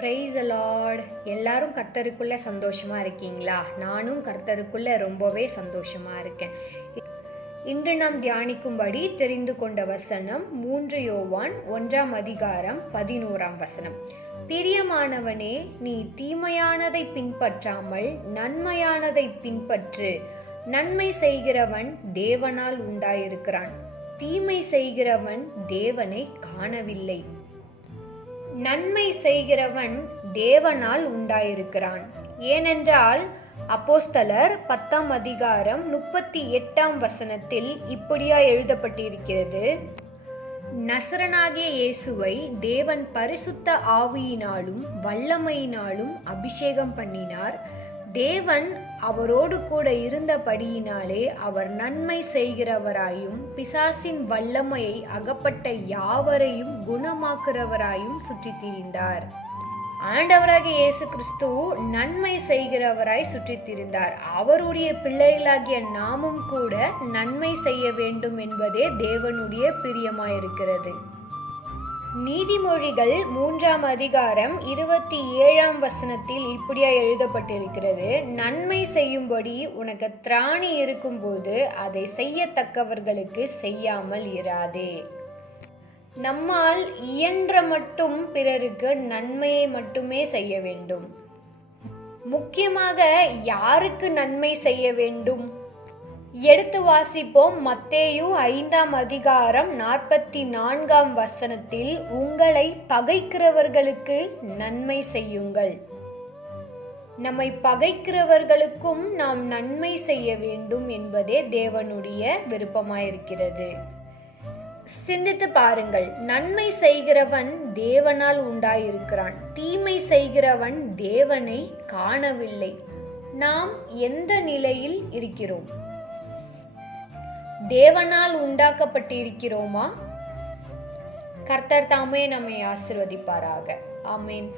Praise the Lord. எல்லாரும் கர்த்தருக்குள்ள சந்தோஷமா இருக்கீங்களா? நானும் கர்த்தருக்குள்ள ரொம்பவே சந்தோஷமா இருக்கேன். இன்று நாம் தியானிக்கும்படி தெரிந்து கொண்ட வசனம் 3 யோவான் 1 அதிகாரம் 11 வசனம். பிரியமானவனே, நீ தீமையானதை பின்பற்றாமல் நன்மையானதை பின்பற்று. நன்மை செய்கிறவன் தேவனால் உண்டாயிருக்கிறான், தீமை செய்கிறவன் தேவனை காணவில்லை. நன்மை செய்கிறவன் தேவனால் உண்டாயிருக்கிறான். ஏனென்றால் அப்போஸ்தலர் 10 அதிகாரம் 38 வசனத்தில் இப்படியா எழுதப்பட்டிருக்கிறது: நசரனாகிய இயேசுவை தேவன் பரிசுத்த ஆவியினாலும் வல்லமையினாலும் அபிஷேகம் பண்ணினார். தேவன் அவரோடு கூட இருந்தபடியினாலே அவர் நன்மை செய்கிறவராயும் பிசாசின் வல்லமையை அகப்பட்ட யாவரையும் குணமாக்குறவராயும் சுற்றித் திரிந்தார். ஆண்டவராகிய இயேசு கிறிஸ்து நன்மை செய்கிறவராய் சுற்றித் திரிந்தார். அவருடைய பிள்ளைகளாகிய நாமும் கூட நன்மை செய்ய வேண்டும் என்பதே தேவனுடைய பிரியமாயிருக்கிறது. நீதிமொழிகள் 3 அதிகாரம் 27 வசனத்தில் இப்படியா எழுதப்பட்டிருக்கிறது: நன்மை செய்யும்படி உனக்கு திராணி இருக்கும்போது அதை செய்யத்தக்கவர்களுக்கு செய்யாமல் இராதே. நம்மால் இயன்ற மட்டும் பிறருக்கு நன்மையை மட்டுமே செய்ய வேண்டும். முக்கியமாக யாருக்கு நன்மை செய்ய வேண்டும்? எடுத்து வாசிப்போம். மத்தேயு 5 அதிகாரம் 44 வசனத்தில், உங்களை பகைக்கிறவர்களுக்கு நன்மை செய்யுங்கள். நம்மை பகைக்கிறவர்களுக்கும் நாம் நன்மை செய்ய வேண்டும் என்பதே தேவனுடைய விருப்பமாயிருக்கிறது. சிந்தித்து பாருங்கள். நன்மை செய்கிறவன் தேவனால் உண்டாயிருக்கிறான், தீமை செய்கிறவன் தேவனை காணவில்லை. நாம் எந்த நிலையில் இருக்கிறோம்? தேவனால் உண்டாக்கப்பட்டிருக்கிறோமா? கர்த்தர் தாமே நம்மை ஆசீர்வதிப்பாராக. ஆமென்.